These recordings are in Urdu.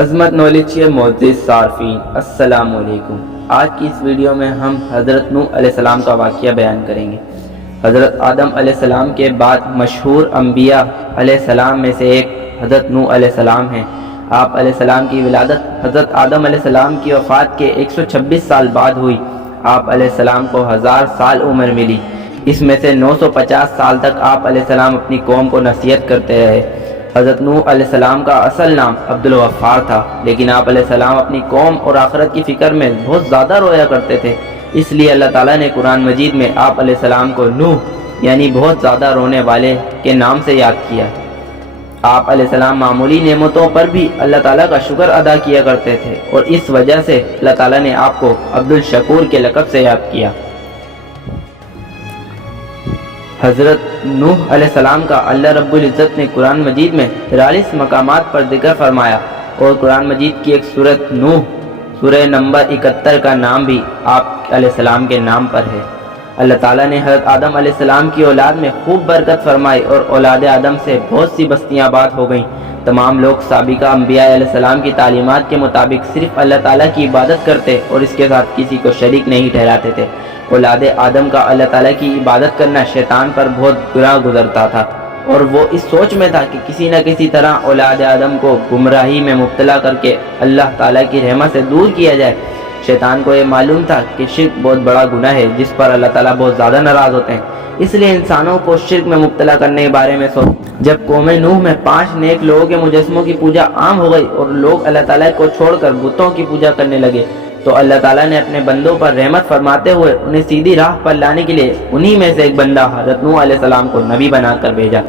عظمت نالج کے معزز صارفین السلام علیکم۔ آج کی اس ویڈیو میں ہم حضرت نوح علیہ السلام کا واقعہ بیان کریں گے۔ حضرت آدم علیہ السلام کے بعد مشہور انبیاء علیہ السلام میں سے ایک حضرت نوح علیہ السلام ہیں۔ آپ علیہ السلام کی ولادت حضرت آدم علیہ السلام کی وفات کے 126 سال بعد ہوئی۔ آپ علیہ السلام کو 1000 سال عمر ملی۔ اس میں سے 950 سال تک آپ علیہ السلام اپنی قوم کو نصیحت کرتے رہے۔ حضرت نوح علیہ السلام کا اصل نام عبد الغفار تھا، لیکن آپ علیہ السلام اپنی قوم اور آخرت کی فکر میں بہت زیادہ رویا کرتے تھے، اس لیے اللہ تعالیٰ نے قرآن مجید میں آپ علیہ السلام کو نوح یعنی بہت زیادہ رونے والے کے نام سے یاد کیا۔ آپ علیہ السلام معمولی نعمتوں پر بھی اللہ تعالیٰ کا شکر ادا کیا کرتے تھے، اور اس وجہ سے اللہ تعالیٰ نے آپ کو عبد الشکور کے لقب سے یاد کیا۔ حضرت نوح علیہ السلام کا اللہ رب العزت نے قرآن مجید میں 43 مقامات پر ذکر فرمایا، اور قرآن مجید کی ایک سورت نوح سورہ نمبر 71 کا نام بھی آپ علیہ السلام کے نام پر ہے۔ اللہ تعالیٰ نے حضرت آدم علیہ السلام کی اولاد میں خوب برکت فرمائی، اور اولاد آدم سے بہت سی بستیاں آباد ہو گئیں۔ تمام لوگ سابقہ انبیاء علیہ السلام کی تعلیمات کے مطابق صرف اللہ تعالیٰ کی عبادت کرتے اور اس کے ساتھ کسی کو شریک نہیں ٹھہراتے تھے۔ اولاد آدم کا اللہ تعالیٰ کی عبادت کرنا شیطان پر بہت برا گزرتا تھا، اور وہ اس سوچ میں تھا کہ کسی نہ کسی طرح اولاد آدم کو گمراہی میں مبتلا کر کے اللہ تعالیٰ کی رحمت سے دور کیا جائے۔ شیطان کو یہ معلوم تھا کہ شرک بہت بڑا گناہ ہے جس پر اللہ تعالیٰ بہت زیادہ ناراض ہوتے ہیں، اس لیے انسانوں کو شرک میں مبتلا کرنے کے بارے میں جب قوم نوح میں 5 نیک لوگوں کے مجسموں کی پوجا عام ہو گئی اور لوگ اللہ تعالیٰ کو چھوڑ کر بتوں کی پوجا کرنے لگے، تو اللہ تعالیٰ نے اپنے بندوں پر رحمت فرماتے ہوئے انہیں سیدھی راہ پر لانے کے لیے انہی میں سے ایک بندہ حضرت نوح علیہ السلام کو نبی بنا کر بھیجا۔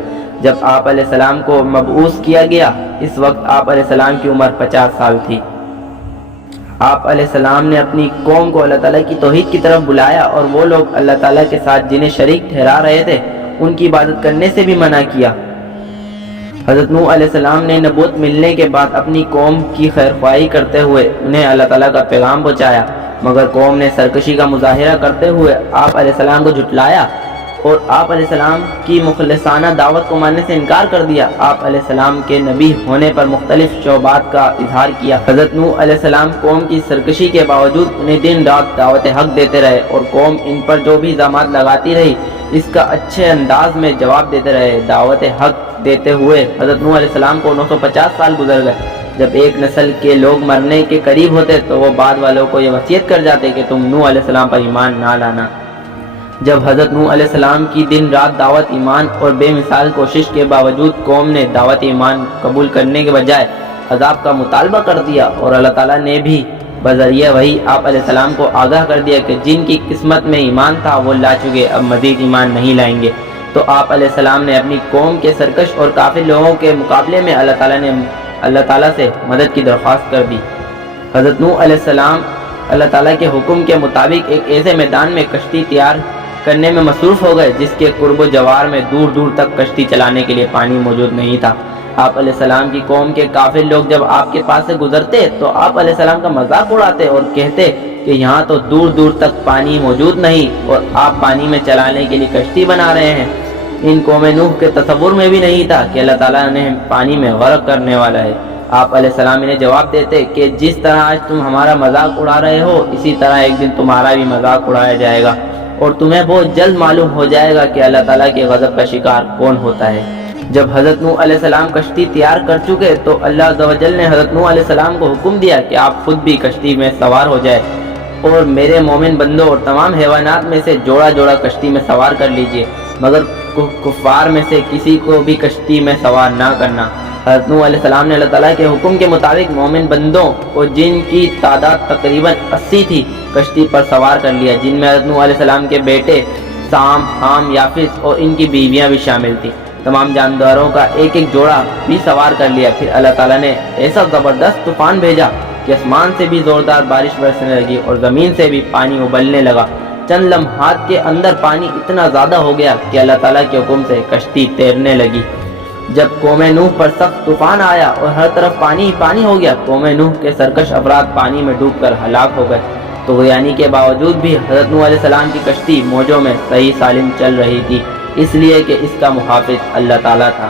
جب آپ علیہ السلام کو مبعوث کیا گیا، اس وقت آپ علیہ السلام کی عمر 50 سال تھی۔ آپ علیہ السلام نے اپنی قوم کو اللہ تعالیٰ کی توحید کی طرف بلایا، اور وہ لوگ اللہ تعالیٰ کے ساتھ جنہیں شریک ٹھہرا رہے تھے ان کی عبادت کرنے سے بھی منع کیا۔ حضرت نوح علیہ السلام نے نبوت ملنے کے بعد اپنی قوم کی خیرخواہی کرتے ہوئے انہیں اللہ تعالیٰ کا پیغام پہنچایا، مگر قوم نے سرکشی کا مظاہرہ کرتے ہوئے آپ علیہ السلام کو جھٹلایا اور آپ علیہ السلام کی مخلصانہ دعوت کو ماننے سے انکار کر دیا۔ آپ علیہ السلام کے نبی ہونے پر مختلف شعبات کا اظہار کیا۔ حضرت نوح علیہ السلام قوم کی سرکشی کے باوجود انہیں دن رات دعوت حق دیتے رہے، اور قوم ان پر جو بھی الزامات لگاتی رہی اس کا اچھے انداز میں جواب دیتے رہے۔ دعوت حق دیتے ہوئے حضرت نوح علیہ السلام کو 950 سال گزر گئے۔ جب ایک نسل کے لوگ مرنے کے قریب ہوتے تو وہ بعد والوں کو یہ وصیت کر جاتے کہ تم نوح علیہ السلام پر ایمان نہ لانا۔ جب حضرت نوح علیہ السلام کی دن رات دعوت ایمان اور بے مثال کوشش کے باوجود قوم نے دعوت ایمان قبول کرنے کے بجائے عذاب کا مطالبہ کر دیا، اور اللہ تعالیٰ نے بھی بذریعہ وحی آپ علیہ السلام کو آگاہ کر دیا کہ جن کی قسمت میں ایمان تھا وہ لا چکے، اب مزید ایمان نہیں لائیں گے، تو آپ علیہ السلام نے اپنی قوم کے سرکش اور کافر لوگوں کے مقابلے میں اللہ تعالیٰ سے مدد کی درخواست کر دی۔ حضرت نوح علیہ السلام اللہ تعالیٰ کے حکم کے مطابق ایک ایسے میدان میں کشتی تیار کرنے میں مصروف ہو گئے جس کے قرب و جوار میں دور دور تک کشتی چلانے کے لیے پانی موجود نہیں تھا۔ آپ علیہ السلام کی قوم کے کافر لوگ جب آپ کے پاس سے گزرتے تو آپ علیہ السلام کا مذاق اڑاتے اور کہتے کہ یہاں تو دور دور تک پانی موجود نہیں اور آپ پانی میں چلانے کے لیے کشتی بنا رہے ہیں۔ ان قوم نوح کے تصور میں بھی نہیں تھا کہ اللہ تعالیٰ نے پانی میں غرق کرنے والا ہے۔ آپ علیہ السلام انہیں جواب دیتے کہ جس طرح آج تم ہمارا مذاق اڑا رہے ہو، اسی طرح ایک دن تمہارا بھی مذاق اڑایا جائے گا، اور تمہیں بہت جلد معلوم ہو جائے گا کہ اللہ تعالیٰ کے غضب کا شکار کون ہوتا ہے۔ جب حضرت نوح علیہ السلام کشتی تیار کر چکے تو اللہ عز و جل نے حضرت نوح علیہ السلام کو حکم دیا کہ آپ خود بھی کشتی میں سوار ہو جائے، اور میرے مومن بندوں اور تمام حیوانات میں سے جوڑا جوڑا کشتی میں سوار کر لیجئے، مگر کفار میں سے کسی کو بھی کشتی میں سوار نہ کرنا۔ حضرت نوح علیہ السلام نے اللہ تعالیٰ کے حکم کے مطابق مومن بندوں کو جن کی تعداد تقریباً 80 تھی کشتی پر سوار کر لیا، جن میں حضرت نوح علیہ السلام کے بیٹے سام، حام، یافس اور ان کی بیویاں بھی شامل تھیں۔ تمام جانداروں کا ایک ایک جوڑا بھی سوار کر لیا۔ پھر اللہ تعالیٰ نے ایسا زبردست طوفان بھیجا کہ آسمان سے بھی زوردار بارش برسنے لگی اور زمین سے بھی پانی ابلنے لگا۔ چند لمحات کے اندر پانی اتنا زیادہ ہو گیا کہ اللہ تعالیٰ کے حکم سے کشتی تیرنے لگی۔ جب قوم نوح پر سخت طوفان آیا اور ہر طرف پانی ہی پانی ہو گیا، قوم نوح کے سرکش افراد پانی میں ڈوب کر ہلاک ہو گئے۔ طغیانی کے باوجود بھی حضرت نوح علیہ السلام کی کشتی موجوں میں صحیح سالم چل رہی تھی، اس لیے کہ اس کا محافظ اللہ تعالیٰ تھا۔